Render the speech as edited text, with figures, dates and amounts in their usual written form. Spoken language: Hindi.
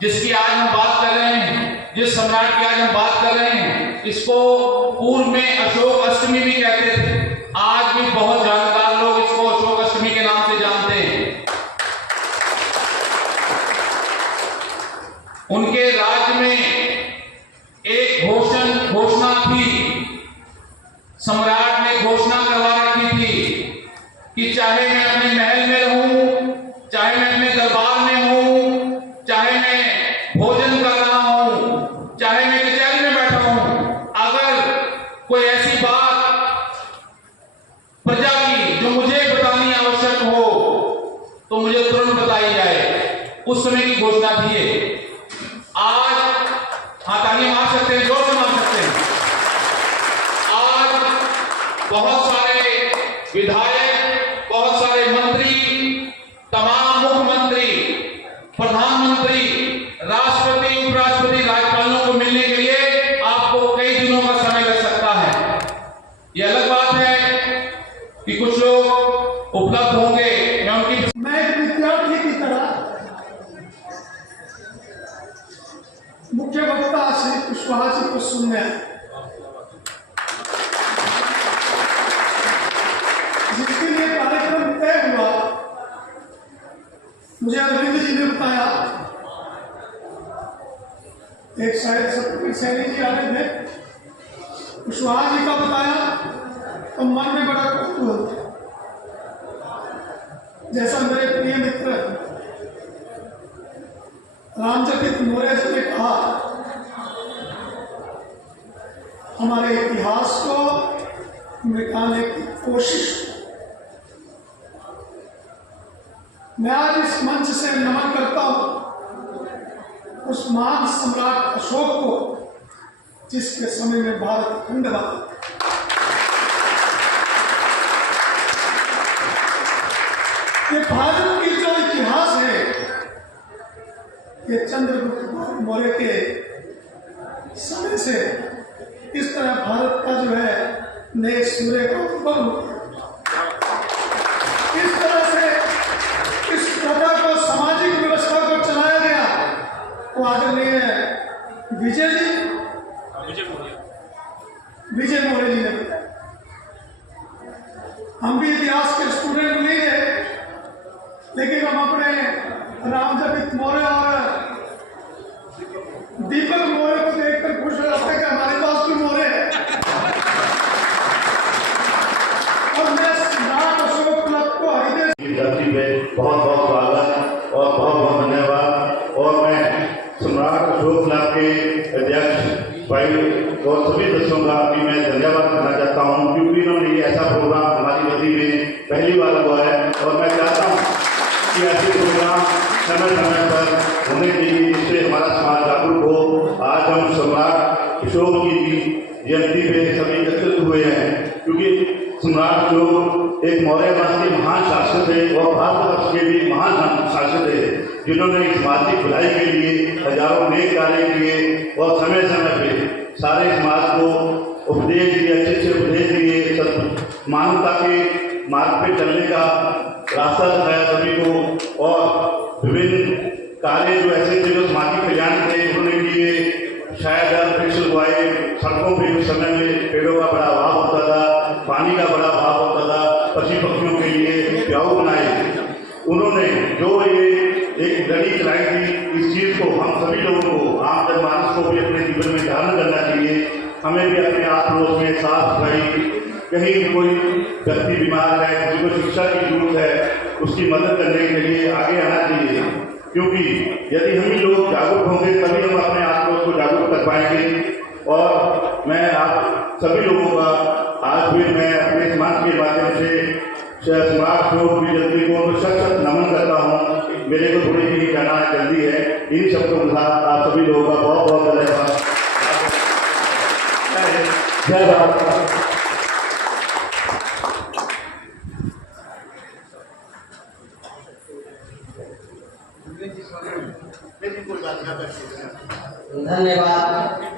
जिसकी आज हम बात कर रहे हैं, जिस सम्राट की आज हम बात कर रहे हैं, इसको पूर्व में अशोक अष्टमी भी कहते थे। आज भी बहुत जानकार लोग इसको अशोक अष्टमी के नाम से जानते हैं। उनके राज्य में एक घोषणा थी, सम्राट ने घोषणा करवा रखी थी कि चाहे मैं अपने महल में रहूं, चाहे मैं अपने दरबार में हूं, चाहे मैं भोजन कर रहा हूं, चाहे मैं कचहरी में बैठा हूं, अगर कोई ऐसी बात प्रजा की जो मुझे बतानी आवश्यक हो तो मुझे तुरंत बताई जाए। उस समय की घोषणा थी ये। आज हाँ ताली मार सकते हैं, जोर से मार सकते हैं। आज बहुत सारे विधायक, बहुत सारे मंत्री, तमाम मुख्यमंत्री, प्रधानमंत्री, राष्ट्रपति, उपराष्ट्रपति, राज्यपालों को मिलने के लिए आपको कई दिनों का समय लग सकता है। यह अलग बात है कि कुछ लोग उपलब्ध होंगे। मैं एक विद्यार्थी की तरह मुख्य वक्ता श्री कुशवाहा जी को सुनने, जिसके लिए कार्यक्रम तय हुआ, मुझे अरविंद जी ने बताया, एक शायद सतपुर सैनी जी आ रहे थे, कुशवाहा जी का बताया तो मन में बड़ा कौतूहल था। जैसा मेरे प्रिय मित्र रामचरित मौर्य जी ने कहा, हमारे इतिहास को मिटाने की कोशिश। मैं आज इस मंच से नमन करता हूं उस महान सम्राट अशोक को, जिसके समय में भारत खंडवा था। ये भारत की जो इतिहास है, ये चंद्रगुप्त मौर्य के समय से इस तरह भारत का जो है नए सूर्य का उद्भव हुआ। इस तरह से इस प्रजा को, सामाजिक व्यवस्था को चलाया गया। वो आदरणीय विजय मौर्य जी ने बताया। हम भी इतिहास के स्टूडेंट नहीं है, लेकिन हम अपने रामचरित मौर्य और दीपक मौर्य को देखकर खुश हो जाते हैं कि हमारे पास भी मौर्य है। और मैं सम्राट अशोक क्लब को हृदय धरती में बहुत बहुत स्वागत और बहुत बहुत धन्यवाद। और मैं सम्राट अशोक क्लब के अध्यक्ष भाई और सभी सदस्यों का भी मैं धन्यवाद करना चाहता हूँ, क्योंकि इन्होंने ये ऐसा प्रोग्राम हमारी नदी में पहली बार हुआ है। और मैं चाहता हूँ कि ऐसे प्रोग्राम समय समय पर होने चाहिए, जिससे हमारा समाज जागरूक हो। आज हम सम्राट अशोक की जयंती पे सभी एकत्रित हुए हैं, क्योंकि सम्राट अशोक एक मौर्य वंश के महान शासक थे और भारतवर्ष के भी महान शासक थे, जिन्होंने सामाजिक भलाई के लिए हजारों नेक कार्य किए और समय समय पे सारे समाज को उपदेश दिए, अच्छे उपदेश दिए, मानवता के मार्ग पे चलने का रास्ता दिखाया सभी को। और विभिन्न कार्य जो ऐसे थे जो सामाजिक कल्याण थे उन्होंने किए। शायद वृक्ष लगवाए, सड़कों पे उस समय में पेड़ों का बड़ा अभाव होता था, पानी का बड़ा अभाव होता था, पशु पक्षियों के लिए प्याऊ बनाए। उन्होंने जो ये एक लड़ी चलाई थी, इस चीज को हम सभी लोगों को, आम जनमानस को भी अपने जीवन में धारण करना चाहिए। हमें भी अपने आस पड़ोस में साफ सफाई, कहीं कोई व्यक्ति बीमार है, किसी को शिक्षा की जरूरत है, उसकी मदद करने के लिए आगे आना चाहिए। क्योंकि यदि हम ही लोग जागरूक होंगे तभी हम अपने आस पड़ोस को जागरूक कर पाएंगे। और मैं आप सभी लोगों का आज भी मैं अपने समाज के माध्यम से सम्राट अशोक की जयंती को सख्त नमन करता हूँ। मेरे को थोड़ी सी जाना जल्दी है। इन शब्दों के साथ आप सभी लोगों का बहुत बहुत धन्यवाद। जय भारत। धन्यवाद।